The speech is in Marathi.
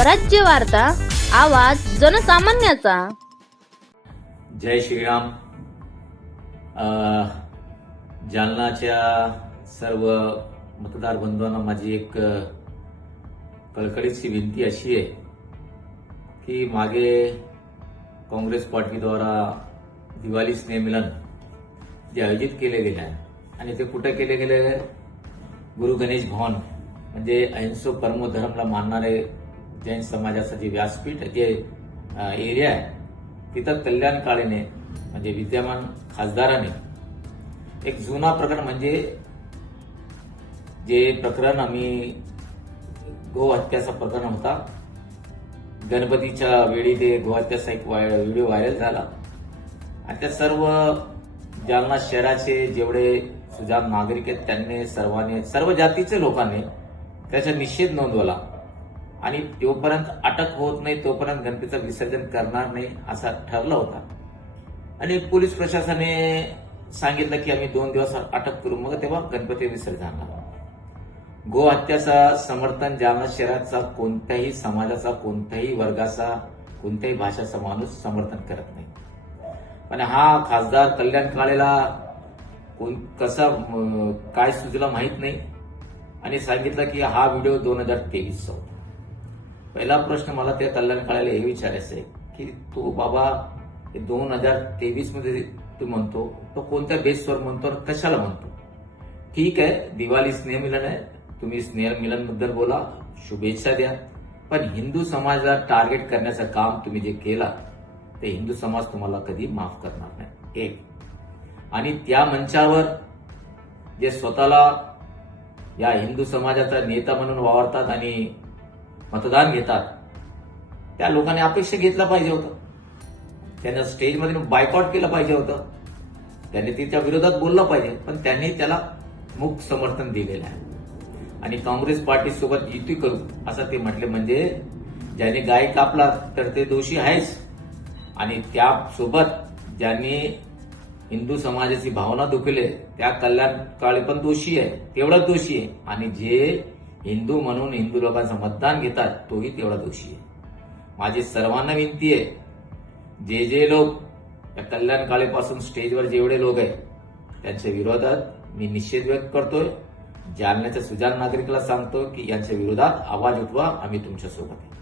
स्वराज्य वार्ता आवाज जनसामान्याचा जय श्रीराम जालनाच्या सर्व मतदार बंधूंना माझी एक कळकळीची विनंती अशी आहे की मागे काँग्रेस पार्टीद्वारा दिवाळी स्नेहमिलन जे आयोजित केले गेले आहे आणि ते कुठे केले गेले गुरु गणेश भवन म्हणजे अहिंसो धर्मला मानणारे जैन समाजाचं जे व्यासपीठ जे एरिया आहे तिथं कल्याण म्हणजे विद्यमान खासदाराने एक जुना प्रकरण म्हणजे जे प्रकरण आम्ही गोहत्याचा प्रकरण होता गणपतीच्या वेळी ते गोहत्याचा एक व्हिडिओ व्हायरल झाला आणि त्या सर्व जालना शहराचे जेवढे सुजाण नागरिक आहेत त्यांनी सर्वांनी सर्व जातीचे लोकांनी त्याचा निषेध नोंदवला आणि तोपर्यंत अटक होत नाही तोपर्यंत गणपतीचं विसर्जन करणार नाही असा ठरला होता आणि पोलीस प्रशासनाने सांगितलं की आम्ही दोन दिवस अटक करू मग तेव्हा गणपती विसर्जन गो हत्याचा समर्थन जालना शहराचा कोणत्याही समाजाचा कोणत्याही वर्गाचा कोणत्याही भाषाचा माणूस समर्थन करत नाही पण हा खासदार कल्याण काळेला कोण कसा काय सुचला माहीत नाही आणि सांगितलं की हा व्हिडिओ दोन हजार तेवीसचा होता पहिला प्रश्न मला त्या तल्लाने काढायला हे विचारायचं आहे की तो बाबा दोन हजार तेवीस मध्ये तू म्हणतो तो कोणत्या बेसवर म्हणतो कशाला म्हणतो ठीक आहे दिवाळी स्नेहमिलन आहे तुम्ही स्नेहमिलन बद्दल बोला शुभेच्छा द्या पण हिंदू समाजाला टार्गेट करण्याचं काम तुम्ही जे केला ते हिंदू समाज तुम्हाला कधी माफ करणार नाही एक आणि त्या मंचावर जे स्वतःला या हिंदू समाजाचा नेता म्हणून वावरतात आणि मतदान घेतात त्या लोकांनी अपेक्षा घेतला पाहिजे होतं त्यांना स्टेजमध्ये बायकॉट केलं पाहिजे होतं त्यांनी तिच्या विरोधात बोललं पाहिजे पण त्यांनी त्याला मुख समर्थन दिलेलं आहे आणि काँग्रेस पार्टीसोबत युती करू असं ते म्हटले म्हणजे ज्याने गाय कापला तर ते दोषी आहेच आणि त्यासोबत ज्यांनी हिंदू समाजाची भावना दुखले त्या कल्याणकाळी पण दोषी आहे तेवढंच दोषी आहे आणि जे हिंदू म्हणून हिंदू लोकांचं मतदान घेतात तोही तेवढा दोषी आहे माझी सर्वांना विनंती आहे जे जे लोक या कल्याण काळेपासून स्टेजवर जेवढे लोक आहेत त्यांच्या विरोधात मी निषेध व्यक्त करतोय जालन्याच्या सुजाण नागरिकाला सांगतो की यांच्या विरोधात आवाज उठवा आम्ही तुमच्यासोबत आहे